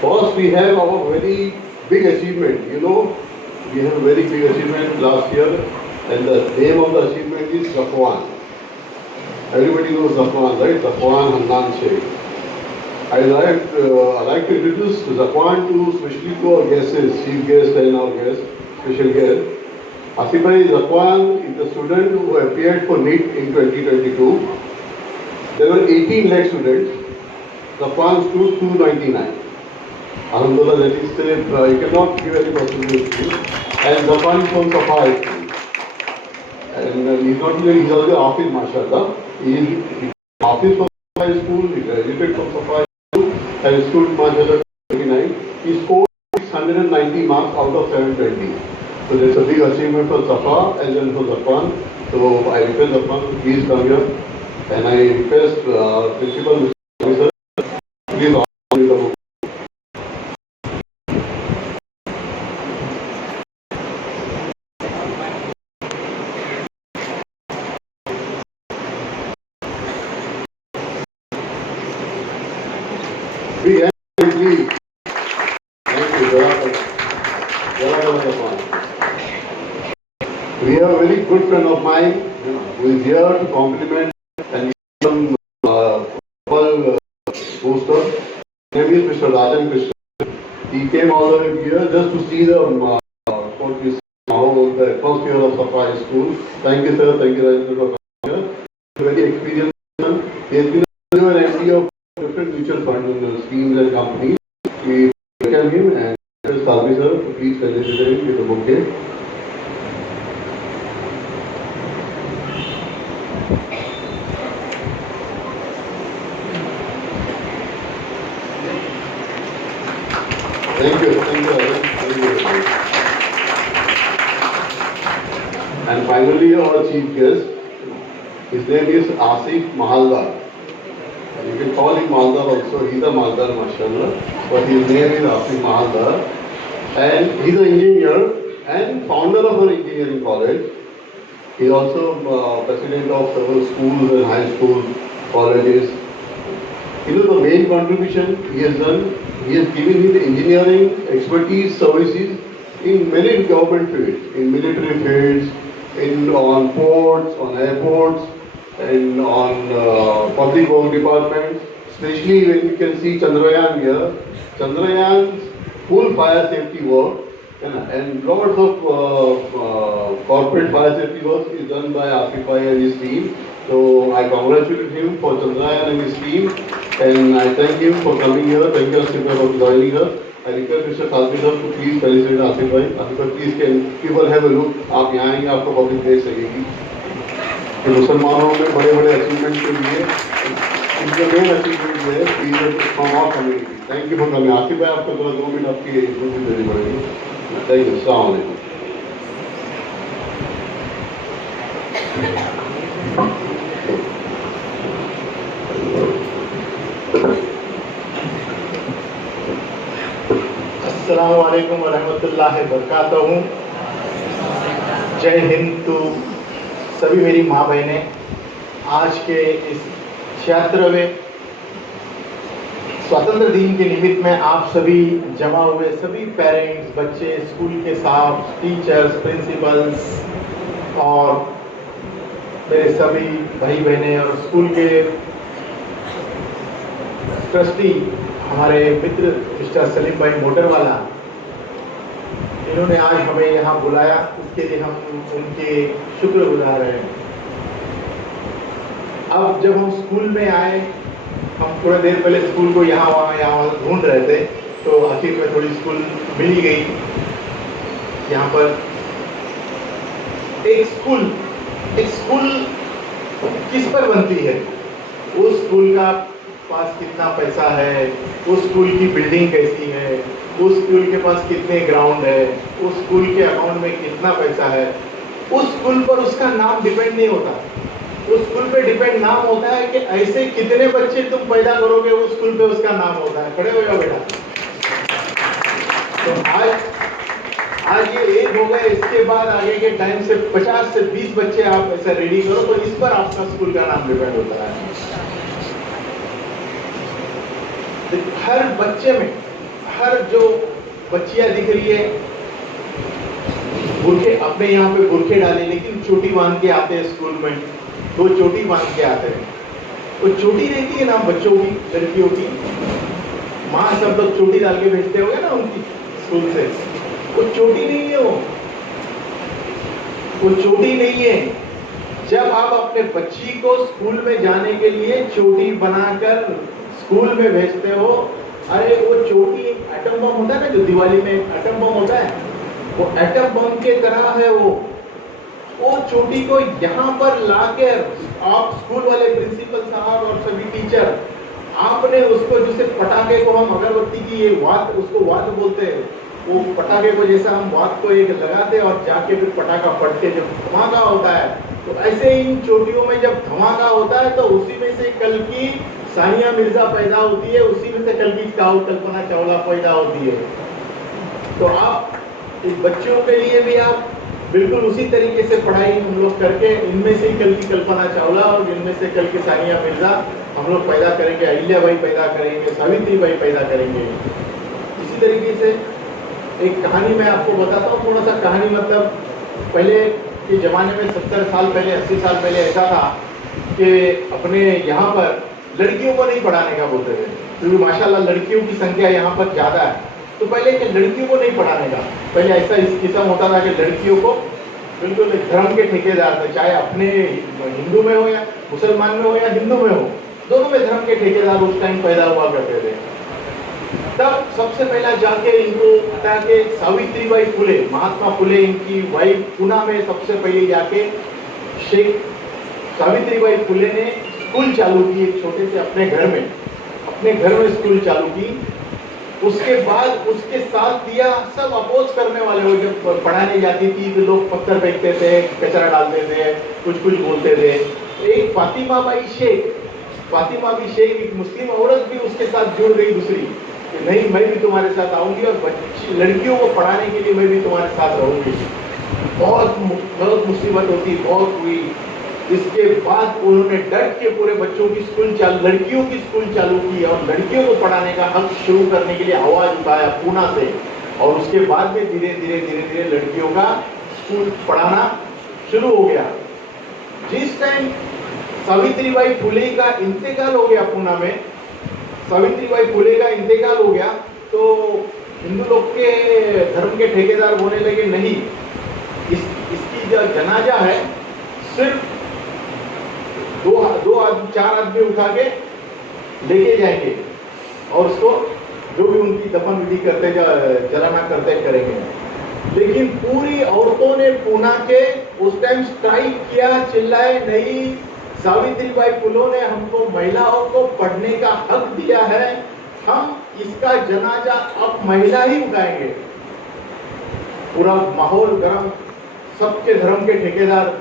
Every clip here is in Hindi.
First, we have our very big achievement. You know, we have a very big achievement last year, and the name of the achievement is Zafwan. Everybody knows Zafwan, right? Zafwan Hannan Sheikh. I'd like to introduce Zafwan to, especially to our guests, chief guest and our guest, special guest. Asif Bhai, Zafwan is the student who appeared for NEET in 2022. There were 18 lakh students. Zafwan stood 299. Alhamdulillah, that is safe. You cannot give any possibility. And Zafwan is from Safa School. And he's not only, he's also Hafiz, mashallah. He is Hafiz from Safa School, he graduated from Safa School, and stood mashallah 29. He scored 690 marks out of 720. So that's a big achievement for Safa as well for Zafwan. So I request Zafwan to please come here. And I request Principal Mr. Officer, please offer me the book. Big hand, please. Thank you. We have a very good friend of mine who is here to compliment and some poster. His name is Mr. Rajan Krishna. He came all the way here just to see the first year of Safa School. Thank you, sir. Thank you, Rajan, for coming here. Very experienced man. He has been an MD of different mutual fund schemes and companies. We welcome him and Salvi sir to please felicitate him with a bouquet. Thank you. And finally, our chief guest, his name is Asif Mahaldar. You can call him Mahaldar also, he's a Mahaldar, mashallah, but his name is Asif Mahaldar. And he's an engineer and founder of an engineering college. He's also president of several schools and high schools, colleges. You know, the main contribution he has done, he has given his engineering expertise services in many government fields, in military fields, on ports, on airports, and on public work departments. Especially when you can see Chandrayaan here, Chandrayaan's full fire safety work and lots of corporate fire safety work is done by Asif Bhai and his team. So I congratulate him for Chandrayaan and his team, and I thank him for coming here. Thank you, Asif Bhai, for joining us. I request Mr. Salvi sir to please felicitate Asif Bhai. Asif Bhai, please can people have a look. आप यहाँ आएंगे आपको पब्लिक प्लेस लगेगी. तो मुसलमानों में बड़े-बड़े अचीवमेंट के लिए इनके मेन अचीवमेंट है period from our community. Thank you for coming. Asif भाई आपको थोड़ा 2 मिनट आपकी इंट्रोड्यूस देनी पड़ेगी. Thank you. अस्सलाम वालेकुम. अस्सलामु अलैकुम व रहमतुल्लाहि व बरकातहू. जय हिंद. तो सभी मेरी माँ बहनें, आज के इस 76वें स्वतंत्र दिन के निमित्त में आप सभी जमा हुए सभी पेरेंट्स, बच्चे, स्कूल के स्टाफ, टीचर्स, प्रिंसिपल्स और मेरे सभी भाई बहनें और स्कूल के ट्रस्टी, हमारे मित्र मिस्टर सलीम भाई मोटरवाला, इन्होंने आज हमें यहाँ बुलाया, इसके लिए हम उनके शुक्रगुजार हैं. अब जब हम स्कूल में आए, हम थोड़ी देर पहले स्कूल को यहाँ वहाँ ढूंढ रहे थे, तो आखिर में थोड़ी स्कूल मिल ही गई. यहाँ पर एक स्कूल किस पर बनती है, उस स्कूल का पास कितना पैसा है, उस स्कूल की बिल्डिंग कैसी है, उस स्कूल के पास कितने ग्राउंड है, उस स्कूल के अकाउंट में कितना पैसा है, उस स्कूल पर उसका नाम डिपेंड नहीं होता. उस स्कूल पे डिपेंड नाम होता है कि ऐसे कितने बच्चे तुम पैदा करोगे, उस स्कूल पे उसका नाम होता है. खड़े हो जाओ बेटा. तो आज ये एक हो गए, इसके बाद आगे के टाइम से 50 से 20 बच्चे आप ऐसा रेडी करो, तो इस पर आपका स्कूल का नाम डिपेंड होता है. हर बच्चे में, हर जो बच्चियां दिख रही है बुरखे, अपने यहाँ पे बुरखे डाले लेकिन चोटी बांध के आते हैं स्कूल में, दो चोटी बांध के आते हैं। वो चोटी रहती है ना बच्चों की, लड़कियों की, माँ सब लोग चोटी डाल के भेजते होंगे ना उनकी स्कूल से, वो चोटी नहीं है, वो चोटी नहीं है। जब आप अपने बच्ची को स्कूल में जाने के लिए चोटी बनाकर स्कूल में भेजते हो, अरे वो चोटी एटम बम होता है ना, जो दिवाली में एटम बम होता है, वो एटम बम के तरह है। वो चोटी को यहाँ पर लाकर आप स्कूल वाले प्रिंसिपल साहब और सभी टीचर, आपने उसको जैसे पटाखे को हम अगरबत्ती की ये वात, उसको वात बोलते हैं, वो पटाखे को जैसा हम वात को एक लगाते हैं और जाके फिर पटाखा फट के जब धमाका होता है, तो ऐसे इन चोटियों में जब धमाका होता है तो उसी में से कल की सानिया मिर्जा पैदा होती है, उसी में से कल की कल्पना चावला पैदा होती है। तो आप इस बच्चों के लिए भी आप बिल्कुल उसी तरीके से पढ़ाई हम लोग करके इनमें से ही कल की कल्पना चावला और इनमें से कल की सानिया मिर्जा हम लोग पैदा करेंगे, अहिल्याबाई पैदा करेंगे, सावित्रीबाई पैदा करेंगे। इसी तरीके से एक कहानी मैं आपको बताता हूँ, थोड़ा सा कहानी, मतलब पहले के ज़माने में 70 साल पहले, 80 साल पहले ऐसा था कि अपने यहाँ पर लड़कियों को नहीं पढ़ाने का बोलते थे, क्योंकि माशाल्लाह लड़कियों की संख्या यहाँ पर ज़्यादा है। तो पहले के लड़कियों को नहीं पढ़ाने का, पहले ऐसा किस्म होता था कि लड़कियों को बिल्कुल धर्म के ठेकेदार थे, चाहे अपने हिंदू में हो या मुसलमान में हो या हिंदू में हो, दोनों में धर्म के ठेकेदार उस टाइम पैदा हुआ करते थे। तब सबसे पहला जाके इनको हटा के सावित्रीबाई फुले, महात्मा फुले इनकी वाइफ, पूना में सबसे पहले जाके शेख सावित्रीबाई फुले ने स्कूल चालू की, एक छोटे से अपने घर में स्कूल चालू की। उसके बाद उसके साथ दिया सब अपोज करने वाले हो, जब पढ़ाने जाती थी तो लोग पत्थर फेंकते थे, कचरा डालते थे, कुछ बोलते थे। एक फातिमा बी शेख, एक मुस्लिम औरत भी उसके साथ जुड़ गई दूसरी, कि नहीं मैं भी तुम्हारे साथ आऊंगी और बच्ची लड़कियों को पढ़ाने के लिए मैं भी तुम्हारे साथ रहूंगी। बहुत मुसीबत होती, बहुत हुई। इसके बाद उन्होंने डट के पूरे बच्चों की लड़कियों की स्कूल चालू की और लड़कियों को पढ़ाने का हक शुरू करने के लिए आवाज उठाया पूना से, और उसके बाद में धीरे धीरे लड़कियों का स्कूल पढ़ाना शुरू हो गया। जिस टाइम सावित्रीबाई फुले का इंतकाल हो गया पूना में, सावित्रीबाई फुले का इंतकाल हो गया, तो हिंदू लोग के धर्म के ठेकेदार बोलने लगे नहीं, इसकी जो जनाजा है सिर्फ चार आदमी उठा के लेके जाएंगे और उसको जो भी उनकी दफन विधि करते जलाना करते करेंगे। लेकिन पूरी औरतों ने पूना के उस टाइम स्ट्राइक किया, चिल्लाए नहीं, सावित्रीबाई फुले ने हमको महिलाओं को पढ़ने का हक दिया है, हम इसका जनाजा अब महिला ही उठाएंगे। पूरा माहौल गरम, सबके धर्म के ठेकेदार,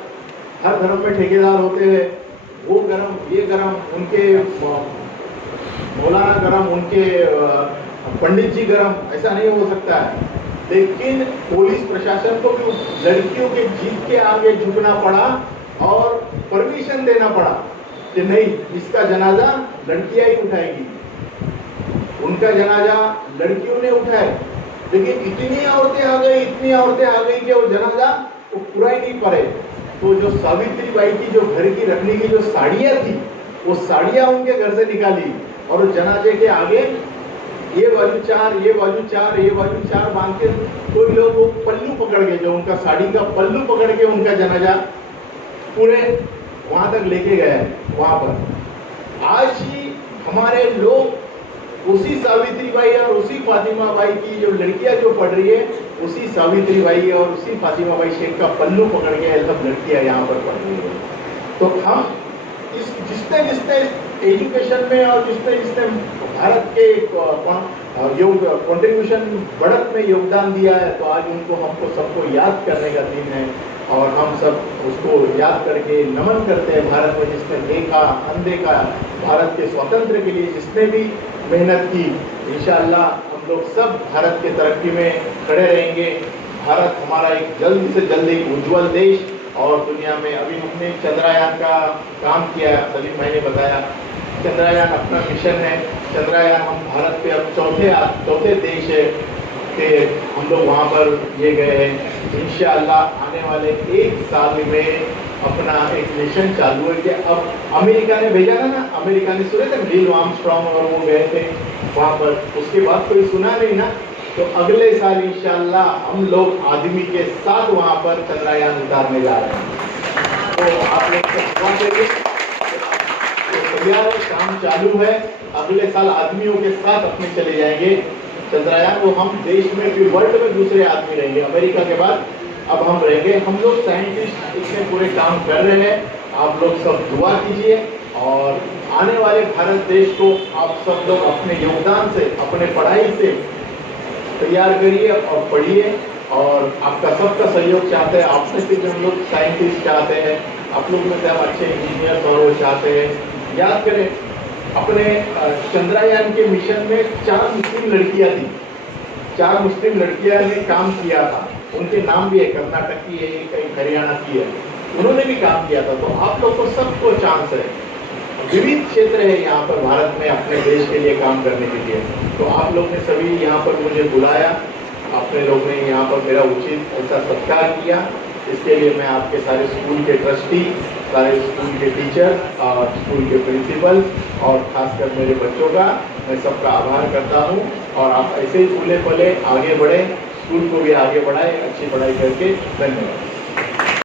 हर धर्म में ठेकेदार होते हैं, वो गरम, ये गरम, उनके मौलाना गरम, उनके पंडित जी गरम, ऐसा नहीं हो सकता है। लेकिन पुलिस प्रशासन को भी लड़कियों के जीत के आगे झुकना पड़ा और परमिशन देना पड़ा कि नहीं, इसका जनाजा लड़कियां ही उठाएगी। उनका जनाजा लड़कियों ने उठाया, लेकिन इतनी औरतें आ गई कि वो जनाजा वो पूरा ही नहीं पड़े। तो जो सावित्रीबाई की जो घर की रखने की जो साड़ियाँ थी, वो साड़ियाँ उनके घर से निकाली और जनाजे के आगे ये बाजू चार बांध के कोई लोग वो पल्लू पकड़ के, जो उनका साड़ी का पल्लू पकड़ के उनका जनाजा पूरे वहां तक लेके गए। वहां पर आज ही हमारे लोग उसी सावित्रीबाई और उसी फातिमा बाई की जो लड़कियां जो पढ़ रही है, उसी सावित्रीबाई और उसी फातिमा बाई शेख का पल्लू पकड़ के सब लड़कियां यहाँ पर पढ़ रही है। तो हम जिसने एजुकेशन में और जिसने भारत के कंट्रीब्यूशन बढ़त में योगदान दिया है, तो आज उनको हमको सबको याद करने का दिन है और हम सब उसको याद करके नमन करते हैं। भारत में जिसने देखा अनदेखा, भारत के स्वातंत्र के लिए जिसने भी मेहनत की, इंशाअल्लाह हम लोग सब भारत के तरक्की में खड़े रहेंगे। भारत हमारा एक जल्द से जल्द एक उज्जवल देश और दुनिया में, अभी हमने चंद्रयान का काम किया, सलीम भाई ने बताया, चंद्रयान अपना मिशन है। चंद्रयान हम भारत पे अब चौथे देश है कि हम लोग वहाँ पर ये गए हैं। इंशाअल्लाह आने वाले 1 साल में अपना एक मिशन चालू है कि अब अमेरिका ने भेजा था ना, अमेरिका ने सुने थे नील आर्मस्ट्रांग और वो गए थे वहाँ पर, उसके बाद कोई सुना नहीं ना। तो अगले साल इंशाअल्लाह हम लोग आदमी के साथ वहाँ पर चंद्रयान उतारने जा रहे हैं। तो आप लोग दुआ करिए, तो तैयार है, काम चालू है। अगले साल आदमियों के साथ अपने चले जाएंगे चंद्रयान। वो हम देश में भी वर्ल्ड में दूसरे आदमी रहेंगे, अमेरिका के बाद अब हम रहेंगे। हम लोग साइंटिस्ट इसमें पूरे काम कर रहे हैं। आप लोग सब दुआ कीजिए और आने वाले भारत देश को आप सब लोग अपने योगदान से, अपने पढ़ाई से तैयार करिए और पढ़िए। और आपका सबका सहयोग चाहते हैं, आप में से जो हम लोग साइंटिस्ट चाहते हैं, आप लोग में से हम अच्छे इंजीनियर और वो चाहते हैं। याद करें अपने चंद्रयान के मिशन में 4 मुस्लिम लड़कियां थी, 4 मुस्लिम लड़कियां ने काम किया था। उनके नाम भी है, कर्नाटक की है, एक हरियाणा की है, उन्होंने भी काम किया था। तो आप लोग को सबको चांस है, विविध क्षेत्र है यहाँ पर भारत में अपने देश के लिए काम करने के लिए। तो आप लोग ने सभी यहाँ पर मुझे बुलाया, अपने लोग ने यहाँ पर मेरा उचित ऐसा सत्कार किया, इसके लिए मैं आपके सारे स्कूल के ट्रस्टी, सारे स्कूल के टीचर और स्कूल के प्रिंसिपल और खासकर मेरे बच्चों का मैं सबका आभार करता हूँ। और आप ऐसे ही फूले फले आगे बढ़े, स्कूल को भी आगे बढ़ाए, अच्छी पढ़ाई करके। धन्यवाद।